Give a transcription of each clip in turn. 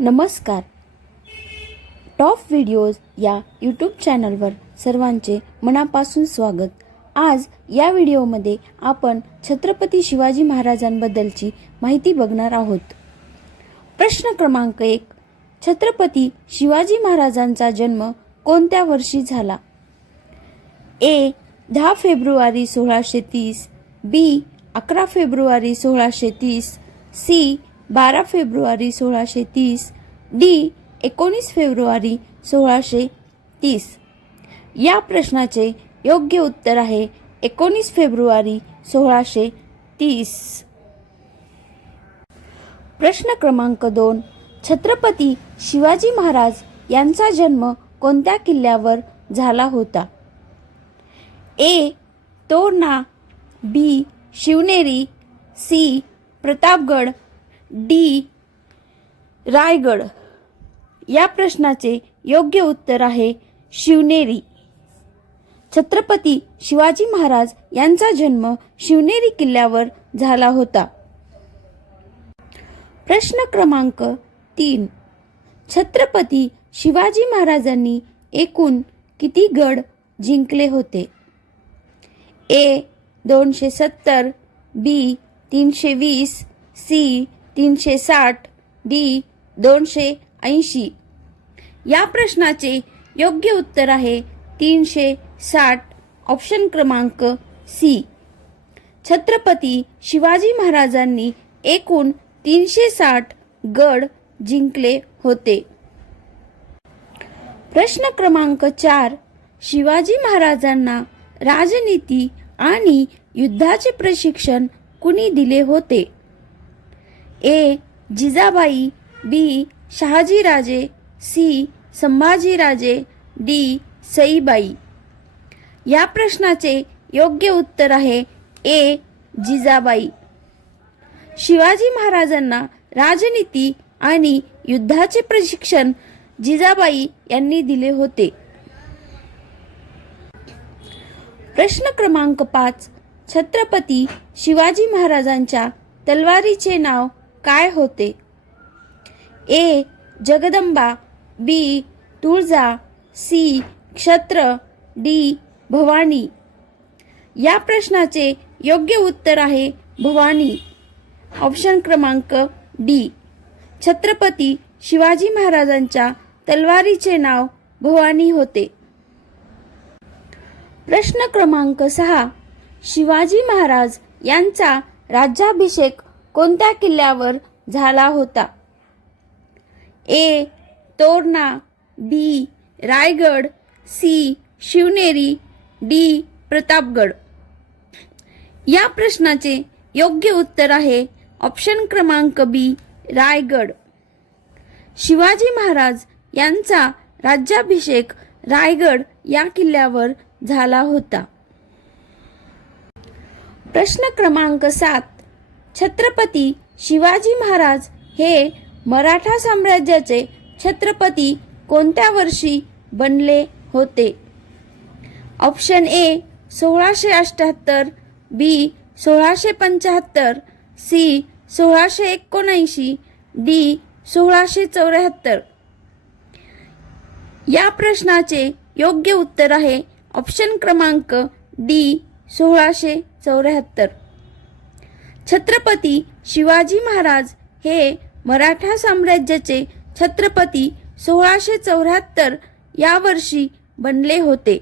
नमस्कार. Top videos या YouTube चॅनलवर सर्वांचे मनापासून स्वागत. आज या व्हिडिओमध्ये आपण छत्रपती शिवाजी महाराजांबद्दलची माहिती बघणार आहोत. प्रश्न क्रमांक 1. छत्रपती शिवाजी महाराजांचा जन्म कोणत्या वर्षी झाला? ए. 10 फेब्रुवारी 1630, बी. 11 फेब्रुवारी 1630, सी. 12 फेब्रुवारी 1630, डी. 19 फेब्रुवारी 1630. या प्रश्नाचे योग्य उत्तर आहे 19 फेब्रुवारी 1630. प्रश्न क्रमांक 2. छत्रपती शिवाजी महाराज यांचा जन्म कोणत्या किल्ल्यावर झाला होता? ए. तोरणा, बी. शिवनेरी, सी. प्रतापगड, डी. रायगड. या प्रश्नाचे योग्य उत्तर आहे शिवनेरी. छत्रपती शिवाजी महाराज यांचा जन्म शिवनेरी किल्ल्यावर झाला होता. प्रश्न क्रमांक 3. छत्रपती शिवाजी महाराजांनी एकूण किती गड जिंकले होते? ए. 270, बी. 320, सी. 360, डी. 280. या प्रश्नाचे योग्य उत्तर आहे 360, ऑप्शन क्रमांक सी. छत्रपती शिवाजी महाराजांनी एकूण 360 गड जिंकले होते. प्रश्न क्रमांक 4. शिवाजी महाराजांना राजनीती आणि युद्धाचे प्रशिक्षण कुणी दिले होते? ए. जिजाबाई, बी. शहाजीराजे, सी. संभाजीराजे, डी. सईबाई. या प्रश्नाचे योग्य उत्तर आहे ए. जिजाबाई. शिवाजी महाराजांना राजनीती आणि युद्धाचे प्रशिक्षण जिजाबाई यांनी दिले होते. प्रश्न क्रमांक 5. छत्रपती शिवाजी महाराजांच्या तलवारीचे नाव काय होते? ए. जगदंबा, बी. तुळजा, सी. क्षत्र, डी. भवानी. या प्रश्नाचे योग्य उत्तर आहे भवानी, ऑप्शन क्रमांक डी. छत्रपती शिवाजी महाराजांच्या तलवारीचे नाव भवानी होते. प्रश्न क्रमांक 6. शिवाजी महाराज यांचा राज्याभिषेक कोणत्या किल्ल्यावर झाला होता? ए. तोरणा, बी. रायगड, सी. शिवनेरी, डी. प्रतापगड. या प्रश्नाचे योग्य उत्तर आहे ऑप्शन क्रमांक बी. रायगड. शिवाजी महाराज यांचा राज्याभिषेक रायगड या किल्ल्यावर झाला होता. प्रश्न क्रमांक 7. छत्रपती शिवाजी महाराज हे मराठा साम्राज्याचे छत्रपती कोणत्या वर्षी बनले होते? Option A. 1678, B. 1675, C. 1679, D. 1674. या प्रश्नाचे योग्य उत्तर आहे ऑप्शन क्रमांक डी. 1674. छत्रपती शिवाजी महाराज हे मराठा साम्राज्याचे छत्रपती 1674 या वर्षी बनले होते.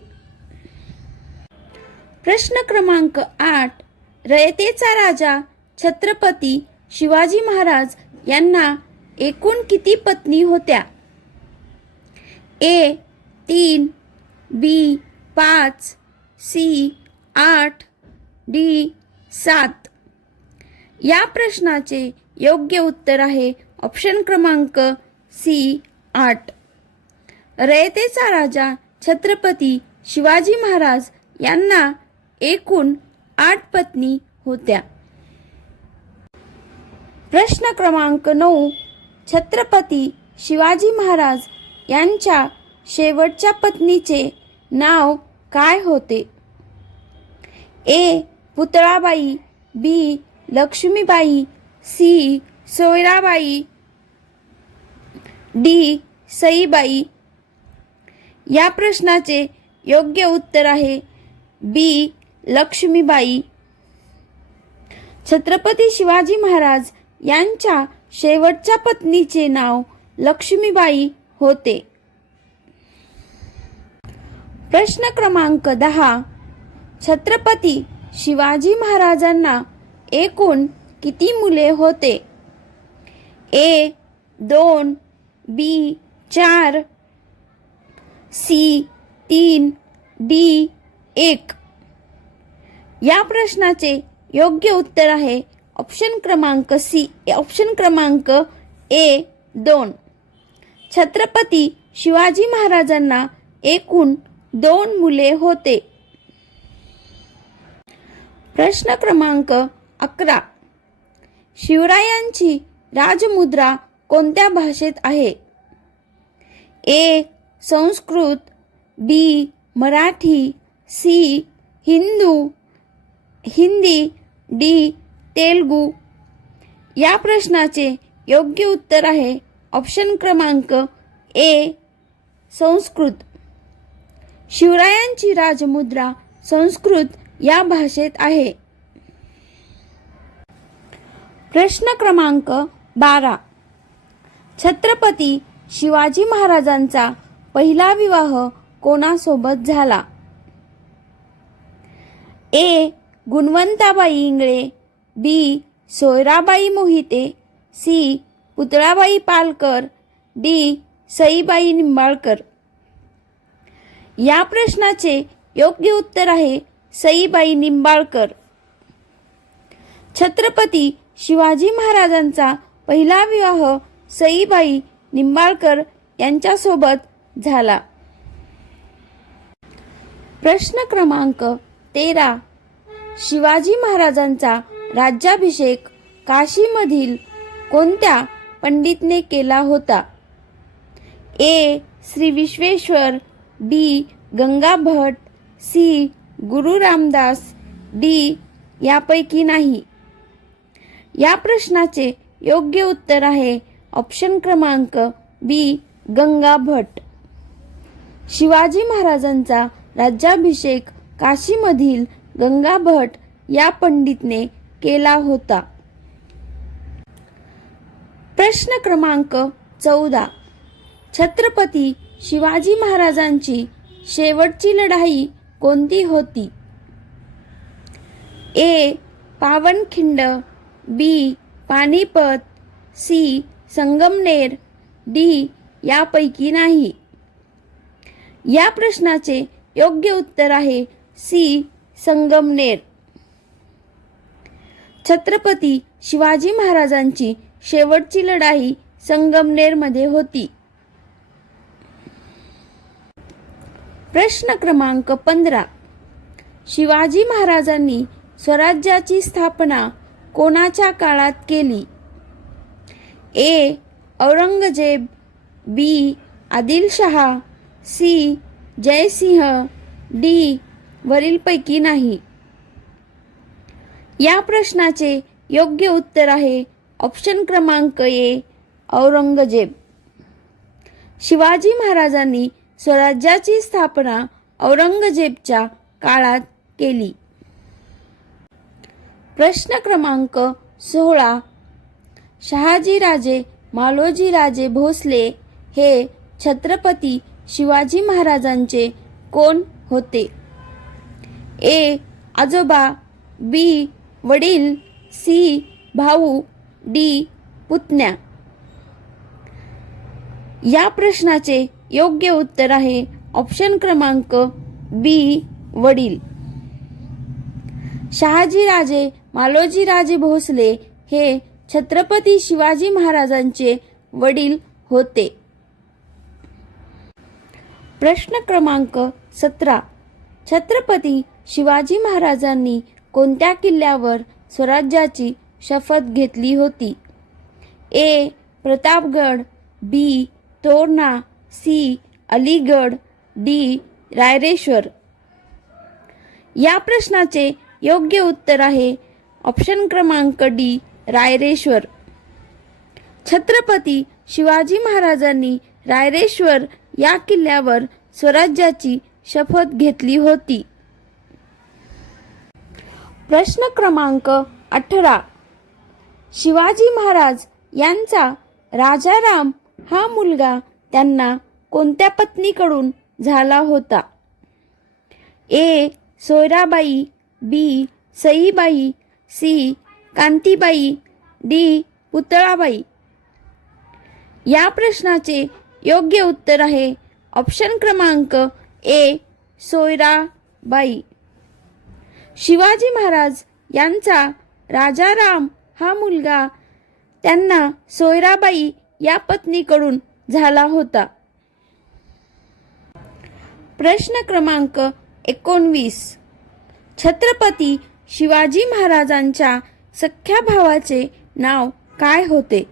प्रश्न क्रमांक 8. रयतेचा राजा छत्रपती शिवाजी महाराज यांना एकूण किती पत्नी होत्या? ए. 3, बी. 5, सी. 8, डी. 7. या प्रश्नाचे योग्य उत्तर आहे ऑप्शन क्रमांक सी. 8. रयतेचा राजा छत्रपती शिवाजी महाराज यांना एकूण 8 पत्नी होत्या. प्रश्न क्रमांक 9. छत्रपती शिवाजी महाराज यांच्या शेवटच्या पत्नीचे नाव काय होते? ए. पुतळाबाई, बी. लक्ष्मीबाई, सी. सोयराबाई, डी सईबाई. या प्रश्नाचे योग्य उत्तर आहे बी लक्ष्मीबाई. छत्रपती शिवाजी महाराज यांच्या शेवटच्या पत्नीचे नाव लक्ष्मीबाई होते. प्रश्न क्रमांक 10. छत्रपती शिवाजी महाराजांना एकूण किती मुले होते? ए 2, बी 4, सी 3, डी 1. या प्रश्नाचे योग्य उत्तर आहे ऑप्शन क्रमांक ए 2. छत्रपती शिवाजी महाराजांना एकूण 2 मुले होते. प्रश्न क्रमांक 11. शिवरायांची राजमुद्रा कोणत्या भाषेत आहे? ए संस्कृत, बी मराठी, सी हिंदी, डी तेलुगू. या प्रश्नाचे योग्य उत्तर आहे ऑप्शन क्रमांक ए संस्कृत. शिवरायांची राजमुद्रा संस्कृत या भाषेत आहे. प्रश्न क्रमांक 12. छत्रपती शिवाजी महाराजांचा पहिला विवाह कोणासोबत झाला? ए गुणवंताबाई इंगळे, बी सोयराबाई मोहिते, सी पुतळाबाई पालकर, डी सईबाई निंबाळकर. या प्रश्नाचे योग्य उत्तर आहे सईबाई निंबाळकर. छत्रपती शिवाजी महाराजांचा पहिला विवाह सईबाई निंबाळकर यांच्यासोबत झाला. प्रश्न क्रमांक 13. शिवाजी महाराजांचा राज्याभिषेक काशीमधील कोणत्या पंडितने केला होता? ए श्री विश्वेश्वर, बी गंगा भट, सी गुरु रामदास, डी यापैकी नाही. या प्रश्नाचे योग्य उत्तर आहे ऑप्शन क्रमांक बी गंगा भट. शिवाजी महाराजांचा राज्याभिषेक काशीमधील गंगा भट या पंडितने केला होता. प्रश्न क्रमांक 14. छत्रपती शिवाजी महाराजांची शेवटची लढाई कोणती होती? ए पावनखिंड, बी पानिपत, सी संगमनेर, डी यापैकी नाही. या प्रश्नाचे योग्य उत्तर आहे सी संगमनेर. छत्रपती शिवाजी महाराजांची शेवटची लढाई संगमनेरमध्ये होती. प्रश्न क्रमांक 15. शिवाजी महाराजांनी स्वराज्याची स्थापना कोणाच्या काळात केली? ए औरंगजेब, बी आदिलशहा, सी जयसिंह, डी वरीलपैकी नाही. या प्रश्नाचे योग्य उत्तर आहे ऑप्शन क्रमांक ए औरंगजेब. शिवाजी महाराजांनी स्वराज्याची स्थापना औरंगजेबच्या काळात केली. प्रश्न क्रमांक 16. शहाजीराजे मालोजीराजे भोसले हे छत्रपती शिवाजी महाराजांचे कोण होते? ए आजोबा, बी वडील, सी भाऊ, डी पुतण्या. या प्रश्नाचे योग्य उत्तर आहे ऑप्शन क्रमांक बी वडील. शहाजीराजे मालोजीराजे भोसले हे छत्रपती शिवाजी महाराजांचे वडील होते. प्रश्न क्रमांक 17. छत्रपती शिवाजी महाराजांनी कोणत्या किल्ल्यावर स्वराज्याची शपथ घेतली होती? ए प्रतापगड, बी तोरणा, सी अलीगड, डी रायरेश्वर. या प्रश्नाचे योग्य उत्तर आहे ऑप्शन क्रमांक डी रायरेश्वर. छत्रपती शिवाजी महाराजांनी रायरेश्वर या किल्ल्यावर स्वराज्याची शपथ घेतली होती? प्रश्न क्रमांक 18. शिवाजी महाराज यांचा राजाराम हा मुलगा त्यांना कोणत्या पत्नीकडून झाला होता? ए. सोयराबाई, बी. सईबाई, सी. कांतीबाई, डी. पुतळाबाई. या प्रश्नाचे योग्य उत्तर आहे ऑप्शन क्रमांक ए. सोयराबाई. शिवाजी महाराज यांचा राजाराम हा मुलगा त्यांना सोयराबाई या पत्नीकडून झाला होता. प्रश्न क्रमांक 19. छत्रपती शिवाजी महाराजांच्या सख्ख्या भावाचे नाव काय होते?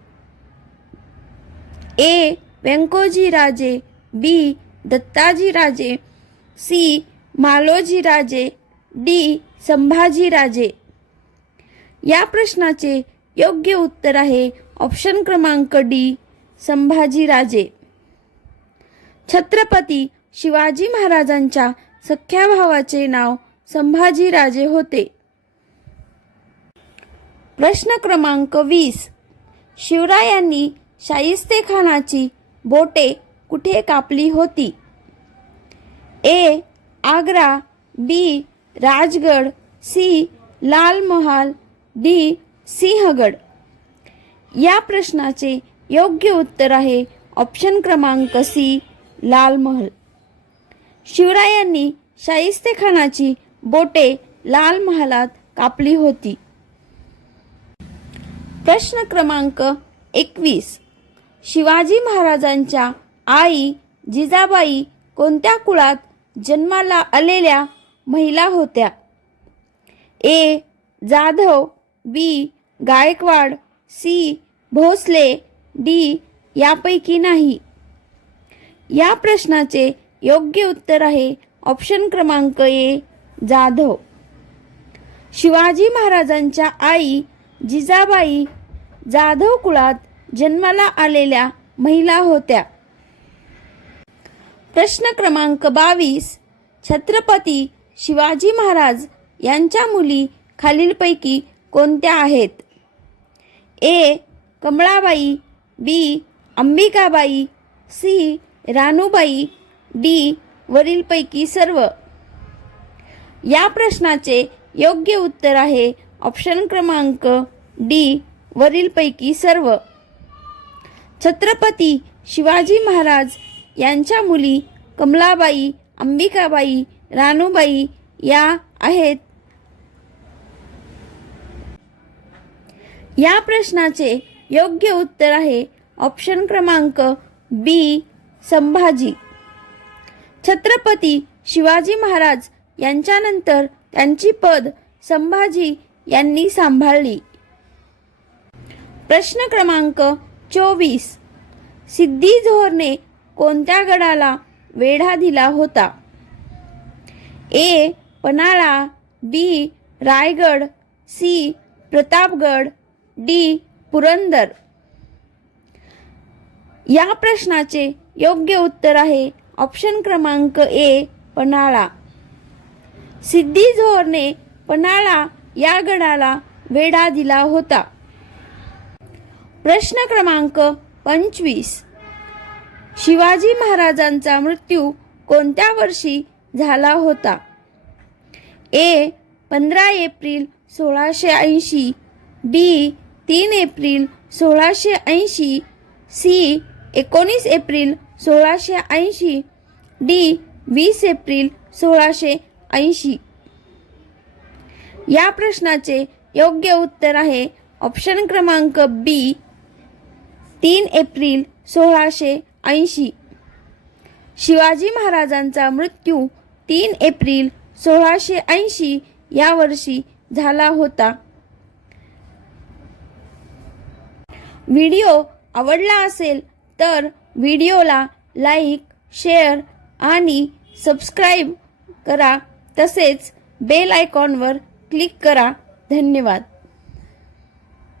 ए. व्यंकोजी राजे, बी. दत्ताजी राजे, सी. मालोजी राजे, डी. संभाजी राजे. या प्रश्नाचे योग्य उत्तर आहे ऑप्शन क्रमांक डी. संभाजी राजे. छत्रपती शिवाजी महाराजांच्या सख्ख्या भावाचे नाव संभाजी राजे होते. प्रश्न क्रमांक 20. शिवरायांनी शाहिस्तेखानाची बोटे कुठे कापली होती? ए. आग्रा, बी. राजगड, सी. लाल महाल, डी. सिंहगड. या प्रश्नाचे योग्य उत्तर आहे ऑप्शन क्रमांक सी. लाल महल. शिवरायांनी शाहिस्तेखानाची बोटे लाल महालात कापली होती. प्रश्न क्रमांक 21. शिवाजी महाराजांच्या आई जिजाबाई कोणत्या कुळात जन्माला आलेल्या महिला होत्या? ए. जाधव, बी. गायकवाड, सी. भोसले, डी. यापैकी नाही. या प्रश्नाचे योग्य उत्तर आहे ऑप्शन क्रमांक ए. जाधव. शिवाजी महाराजांच्या आई जिजाबाई जाधव कुळात जन्माला आलेल्या महिला होत्या. प्रश्न क्रमांक 22. छत्रपती शिवाजी महाराज यांच्या मुली खालीलपैकी कोणत्या आहेत? ए. कमळाबाई, बी. अंबिकाबाई, सी. रानूबाई, डी. वरीलपैकी सर्व. या प्रश्नाचे योग्य उत्तर आहे ऑप्शन क्रमांक डी. वरीलपैकी सर्व. छत्रपती शिवाजी महाराज यांच्या मुली कमलाबाई, अंबिकाबाई, रानूबाई या आहेत. या प्रश्नाचे योग्य उत्तर आहे ऑप्शन क्रमांक बी. संभाजी. छत्रपती शिवाजी महाराज यांच्यानंतर त्यांची पद संभाजी यांनी सांभाळली. प्रश्न क्रमांक 24. सिद्दी जोहरने कोणत्या गडाला वेढा दिला होता? ए. पन्हाळा, बी. रायगड, सी. प्रतापगड, डी. पुरंदर. या प्रश्नाचे योग्य उत्तर आहे ऑप्शन क्रमांक ए. पन्हाळा. सिद्दी जोहरने पन्हाळा या गडाला वेढा दिला होता. प्रश्न क्रमांक 25. शिवाजी महाराजांचा मृत्यू कोणत्या वर्षी झाला होता? ए. 15 एप्रिल 1680, बी. 3 एप्रिल 1680, सी. 19 एप्रिल 1680, डी. 20 एप्रिल 1680. या प्रश्नाचे योग्य उत्तर आहे ऑप्शन क्रमांक बी. 3 एप्रिल 1680. शिवाजी महाराजांचा मृत्यू 3 एप्रिल 1680 या वर्षी झाला होता. व्हिडिओ आवडला असेल तर व्हिडिओला लाईक, शेअर आणि सबस्क्राईब करा. तसेच बेल आयकॉनवर क्लिक करा. धन्यवाद.